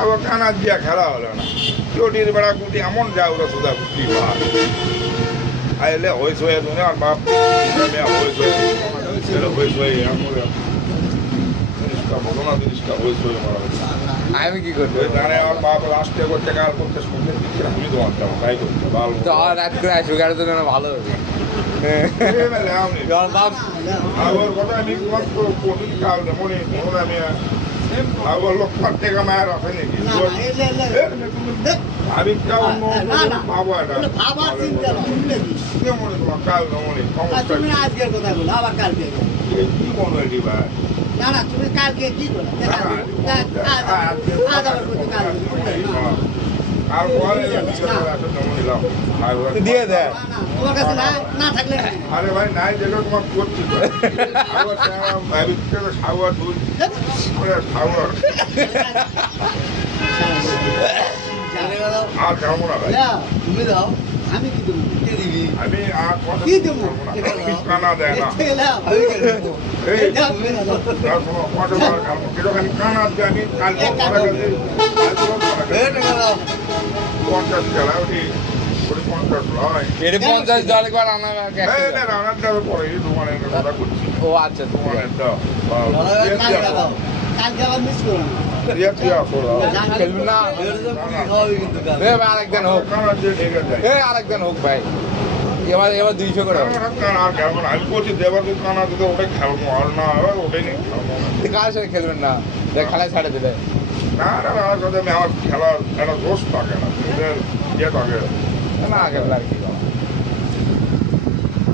আবার কানা দিয়া খেলা হলো না চটির বেড়া কুটি এমন যায় ওরা সুদা কুটি পায় আইলে হয়েছে হয়ে শুনে আর বাপ হয়েছে হয়ে এমন জিনিসটা বলো না জিনিসটা হয়েছে হয়ে মারা হয়েছে আমি কি করবো জানে আমার বাপ রাষ্ট্রীয় করতে কাল করতে শুনতে দিচ্ছে না তুমি তো আনতাম তাই করতে ভালো তো আর রাত করে আসবে গাড়ি তো ভালো হবে বাপ আবার কথা আমি মাত্র কোটি কাল মনে মনে আমি আবার লক্ষার টাকা মায়ের আছে নাকি আমি কেমন বাবা এটা মনে তোমার কাল মনে তুমি আজকের কথা বলো আবার কালকে কি মনে হয় ভাই না না তুমি কালকে কি করো আর পরে দিয়ে দেয় তোমার কাছে না থাকলে আরে ভাই নাই যেটা তোমার করছি সাগর দুধ সাগর আর যাবো না ভাই তুমি দাও আমি কি দেবো আমি আর কথা কি দেবো কানা দেয় না এই কানা দিয়ে আমি কাল 50 টাকা ওটি 50 হয় এর 50 ডলার করে আনা রানার দামে পরে তোমার কথা করছি ও আচ্ছা তোমার কালকে আবার মিস করো খেলবি না আরেকদিন হোক আরেকদিন হোক ভাই এবার 200 করে আমি বলছি দেবার কানা দিতে ওটাই খেলবো আর না ওটাই নেই খেলবো কার সাথে খেলবেন না খেলায় ছাড়ে দিলে না না আমি আমার খেলার একটা দোষ থাকে না ইয়ে থাকে না আগে আর কি